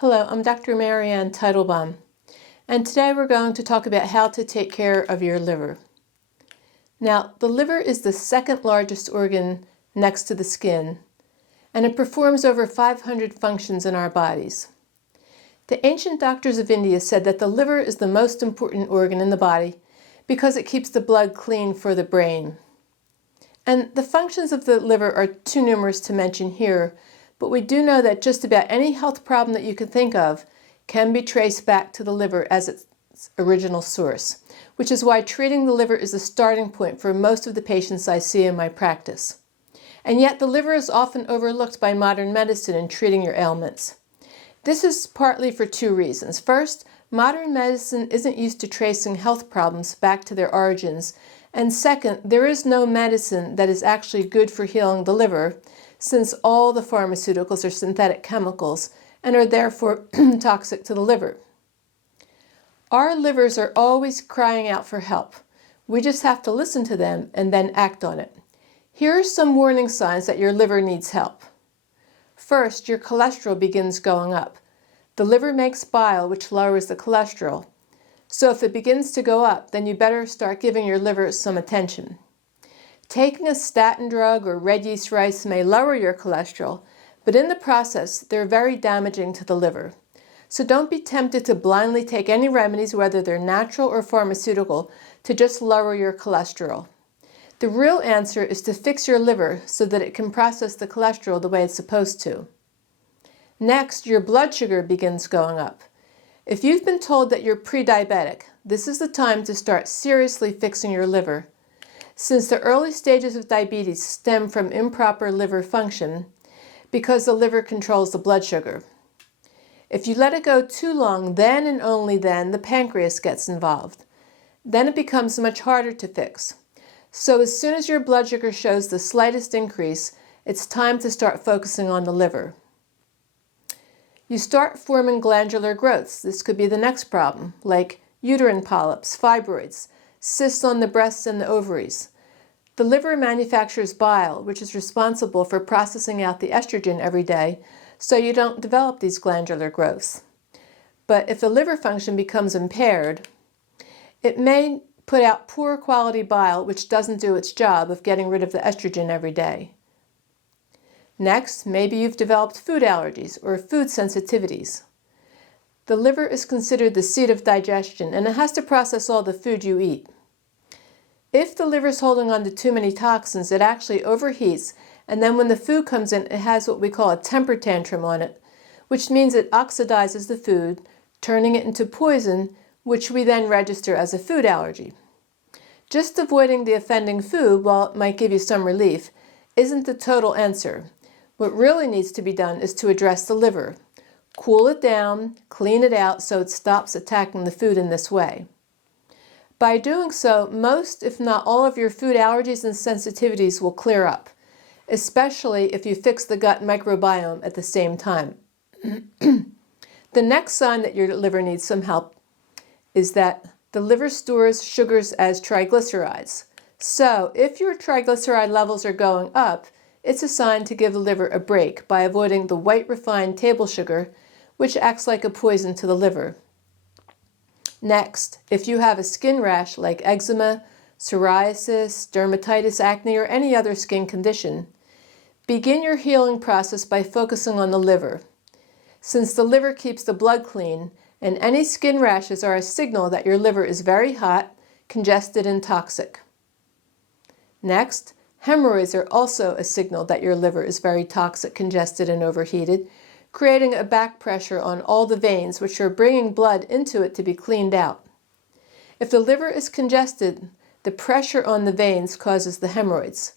Hello, I'm Dr. Marianne Teitelbaum, and today we're going to talk about how to take care of your liver. Now, the liver is the second largest organ next to the skin, and it performs over 500 functions in our bodies. The ancient doctors of India said that the liver is the most important organ in the body because it keeps the blood clean for the brain. And the functions of the liver are too numerous to mention here, but we do know that just about any health problem that you can think of can be traced back to the liver as its original source, which is why treating the liver is the starting point for most of the patients I see in my practice. And yet the liver is often overlooked by modern medicine in treating your ailments. This is partly for two reasons. First, modern medicine isn't used to tracing health problems back to their origins. And second, there is no medicine that is actually good for healing the liver, since all the pharmaceuticals are synthetic chemicals and are therefore toxic to the liver. Our livers are always crying out for help. We just have to listen to them and then act on it. Here are some warning signs that your liver needs help. First, your cholesterol begins going up. The liver makes bile, which lowers the cholesterol. So if it begins to go up, then you better start giving your liver some attention. Taking a statin drug or red yeast rice may lower your cholesterol, but in the process, they're very damaging to the liver. So don't be tempted to blindly take any remedies, whether they're natural or pharmaceutical, to just lower your cholesterol. The real answer is to fix your liver so that it can process the cholesterol the way it's supposed to. Next, your blood sugar begins going up. If you've been told that you're pre-diabetic, this is the time to start seriously fixing your liver. Since the early stages of diabetes stem from improper liver function because the liver controls the blood sugar. If you let it go too long, then and only then the pancreas gets involved. Then it becomes much harder to fix. So as soon as your blood sugar shows the slightest increase, it's time to start focusing on the liver. You start forming glandular growths. This could be the next problem, like uterine polyps, fibroids, cysts on the breasts and the ovaries. The liver manufactures bile, which is responsible for processing out the estrogen every day, so you don't develop these glandular growths. But if the liver function becomes impaired, it may put out poor quality bile, which doesn't do its job of getting rid of the estrogen every day. Next, maybe you've developed food allergies or food sensitivities. The liver is considered the seat of digestion, and it has to process all the food you eat. If the liver is holding on to too many toxins, it actually overheats, and then when the food comes in, it has what we call a temper tantrum on it, which means it oxidizes the food, turning it into poison, which we then register as a food allergy. Just avoiding the offending food, while it might give you some relief, isn't the total answer. What really needs to be done is to address the liver. Cool it down, clean it out so it stops attacking the food in this way. By doing so, most, if not all, of your food allergies and sensitivities will clear up, especially if you fix the gut microbiome at the same time. The next sign that your liver needs some help is that the liver stores sugars as triglycerides. So, if your triglyceride levels are going up, it's a sign to give the liver a break by avoiding the white refined table sugar, which acts like a poison to the liver. Next, if you have a skin rash like eczema, psoriasis, dermatitis, acne, or any other skin condition, begin your healing process by focusing on the liver, since the liver keeps the blood clean, and any skin rashes are a signal that your liver is very hot, congested, and toxic. Next, hemorrhoids are also a signal that your liver is very toxic, congested, and overheated, creating a back pressure on all the veins which are bringing blood into it to be cleaned out. If the liver is congested, the pressure on the veins causes the hemorrhoids.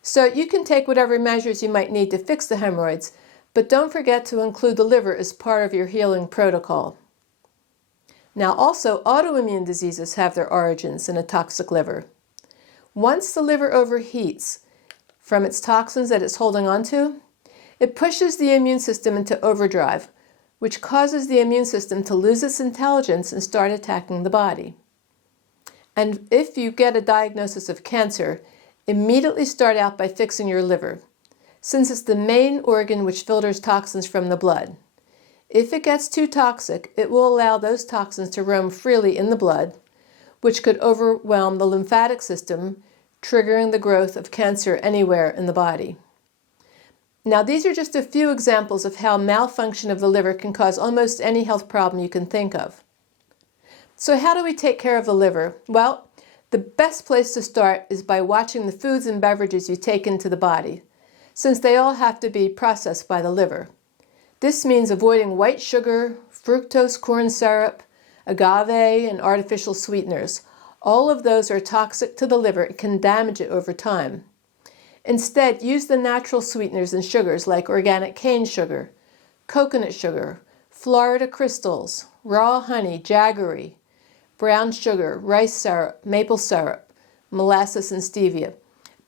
So you can take whatever measures you might need to fix the hemorrhoids, but don't forget to include the liver as part of your healing protocol. Now also, autoimmune diseases have their origins in a toxic liver. Once the liver overheats from its toxins that it's holding onto, it pushes the immune system into overdrive, which causes the immune system to lose its intelligence and start attacking the body. And if you get a diagnosis of cancer, immediately start out by fixing your liver, since it's the main organ which filters toxins from the blood. If it gets too toxic, it will allow those toxins to roam freely in the blood, which could overwhelm the lymphatic system, triggering the growth of cancer anywhere in the body. Now, these are just a few examples of how malfunction of the liver can cause almost any health problem you can think of. So how do we take care of the liver? Well, the best place to start is by watching the foods and beverages you take into the body, since they all have to be processed by the liver. This means avoiding white sugar, fructose corn syrup, agave, and artificial sweeteners. All of those are toxic to the liver and can damage it over time. Instead, use the natural sweeteners and sugars like organic cane sugar, coconut sugar, Florida crystals, raw honey, jaggery, brown sugar, rice syrup, maple syrup, molasses, and stevia.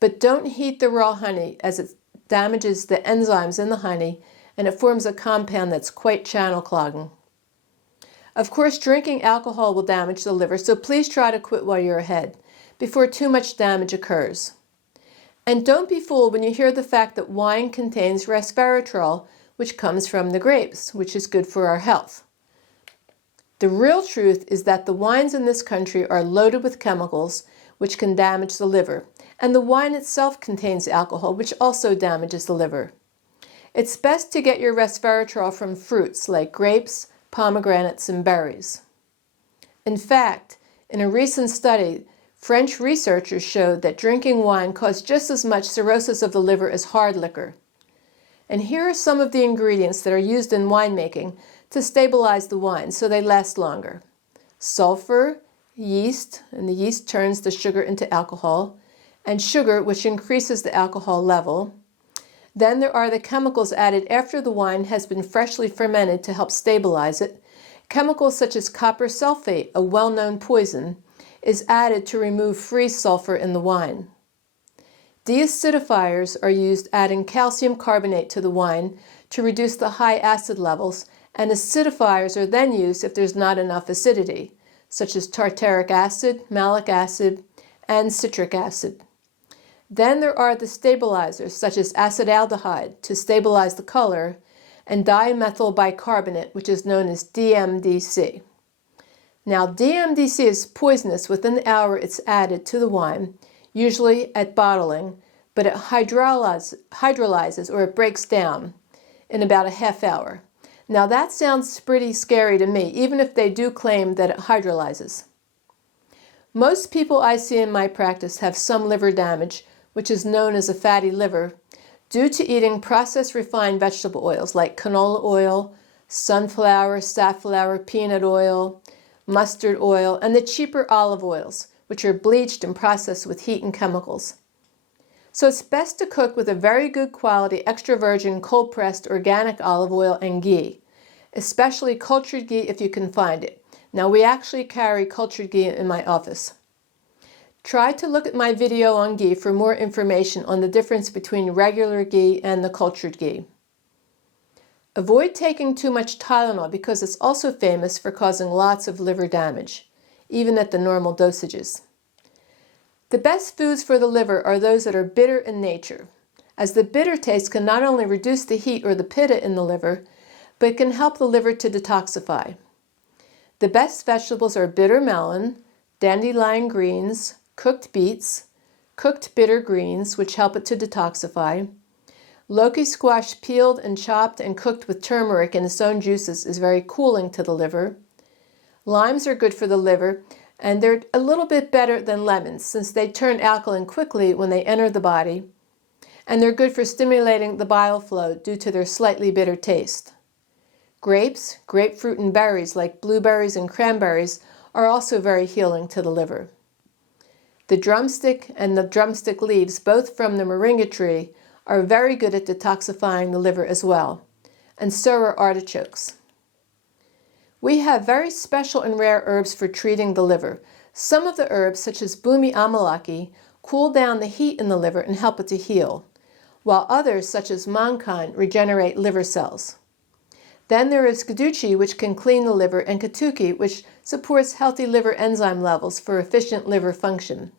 But don't heat the raw honey, as it damages the enzymes in the honey and it forms a compound that's quite channel clogging. Of course, drinking alcohol will damage the liver, so please try to quit while you're ahead, before too much damage occurs. And don't be fooled when you hear the fact that wine contains resveratrol, which comes from the grapes, which is good for our health. The real truth is that the wines in this country are loaded with chemicals, which can damage the liver, and the wine itself contains alcohol, which also damages the liver. It's best to get your resveratrol from fruits like grapes, pomegranates, and berries. In fact, in a recent study, French researchers showed that drinking wine caused just as much cirrhosis of the liver as hard liquor. And here are some of the ingredients that are used in winemaking to stabilize the wine so they last longer. Sulfur, yeast, and the yeast turns the sugar into alcohol, and sugar, which increases the alcohol level. Then there are the chemicals added after the wine has been freshly fermented to help stabilize it. Chemicals such as copper sulfate, a well-known poison, is added to remove free sulfur in the wine. Deacidifiers are used adding calcium carbonate to the wine to reduce the high acid levels, and acidifiers are then used if there's not enough acidity, such as tartaric acid, malic acid, and citric acid. Then there are the stabilizers, such as acetaldehyde, to stabilize the color, and dimethyl bicarbonate, which is known as DMDC. Now, DMDC is poisonous within the hour it's added to the wine, usually at bottling, but it hydrolyzes or it breaks down in about a half hour. Now, that sounds pretty scary to me, even if they do claim that it hydrolyzes. Most people I see in my practice have some liver damage, which is known as a fatty liver, due to eating processed refined vegetable oils like canola oil, sunflower, safflower, peanut oil, mustard oil, and the cheaper olive oils, which are bleached and processed with heat and chemicals. So it's best to cook with a very good quality extra virgin cold-pressed organic olive oil and ghee, especially cultured ghee if you can find it. Now, we actually carry cultured ghee in my office. Try to look at my video on ghee for more information on the difference between regular ghee and the cultured ghee. Avoid taking too much Tylenol because it's also famous for causing lots of liver damage, even at the normal dosages. The best foods for the liver are those that are bitter in nature, as the bitter taste can not only reduce the heat or the pitta in the liver, but it can help the liver to detoxify. The best vegetables are bitter melon, dandelion greens, cooked beets, cooked bitter greens, which help it to detoxify. Loki squash peeled and chopped and cooked with turmeric in its own juices is very cooling to the liver. Limes are good for the liver, and they're a little bit better than lemons since they turn alkaline quickly when they enter the body, and they're good for stimulating the bile flow due to their slightly bitter taste. Grapes, grapefruit, and berries like blueberries and cranberries are also very healing to the liver. The drumstick and the drumstick leaves, both from the moringa tree, are very good at detoxifying the liver as well, and so are artichokes. We have very special and rare herbs for treating the liver. Some of the herbs, such as Bumi amalaki, cool down the heat in the liver and help it to heal, while others, such as mankan, regenerate liver cells. Then there is Guduchi, which can clean the liver, and Katuki, which supports healthy liver enzyme levels for efficient liver function.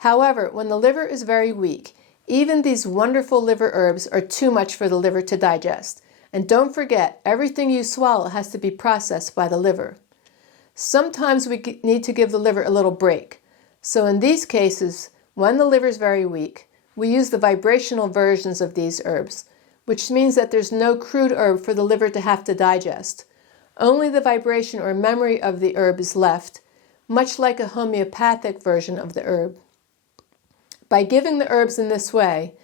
However, when the liver is very weak, even these wonderful liver herbs are too much for the liver to digest, And don't forget, everything you swallow has to be processed by the liver. Sometimes we need to give the liver a little break. So in these cases, when the liver is very weak, we use the vibrational versions of these herbs, which means that there's no crude herb for the liver to have to digest. Only the vibration or memory of the herb is left, much like a homeopathic version of the herb. By giving the herbs in this way,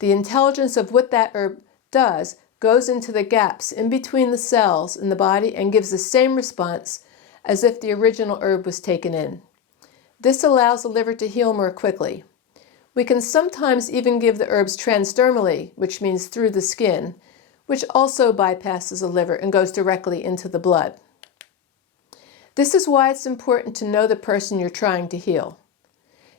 the intelligence of what that herb does goes into the gaps in between the cells in the body and gives the same response as if the original herb was taken in. This allows the liver to heal more quickly. We can sometimes even give the herbs transdermally, which means through the skin, which also bypasses the liver and goes directly into the blood. This is why it's important to know the person you're trying to heal.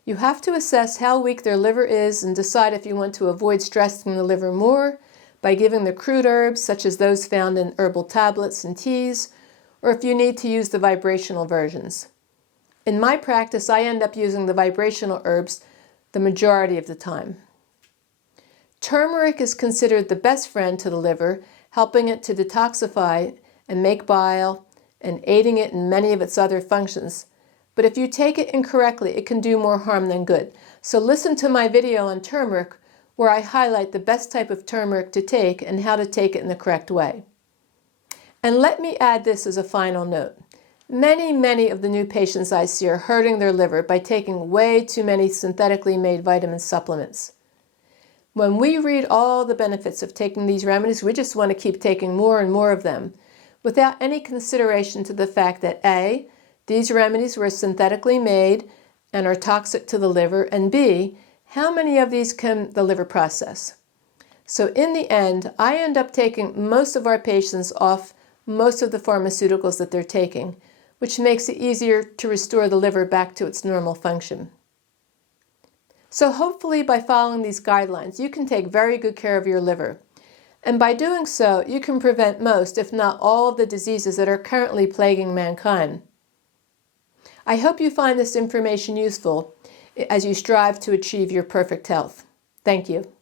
You have to assess how weak their liver is and decide if you want to avoid stressing the liver more by giving the crude herbs, such as those found in herbal tablets and teas, or if you need to use the vibrational versions. In my practice, I end up using the vibrational herbs the majority of the time. Turmeric is considered the best friend to the liver, helping it to detoxify and make bile and aiding it in many of its other functions. But if you take it incorrectly, it can do more harm than good. So listen to my video on turmeric where I highlight the best type of turmeric to take and how to take it in the correct way. And let me add this as a final note. Many of the new patients I see are hurting their liver by taking way too many synthetically made vitamin supplements. When we read all the benefits of taking these remedies, we just want to keep taking more and more of them without any consideration to the fact that A, these remedies were synthetically made and are toxic to the liver, and B, how many of these can the liver process? So in the end, I end up taking most of our patients off most of the pharmaceuticals that they're taking, which makes it easier to restore the liver back to its normal function. So hopefully by following these guidelines, you can take very good care of your liver. And by doing so, you can prevent most, if not all, of the diseases that are currently plaguing mankind. I hope you find this information useful as you strive to achieve your perfect health. Thank you.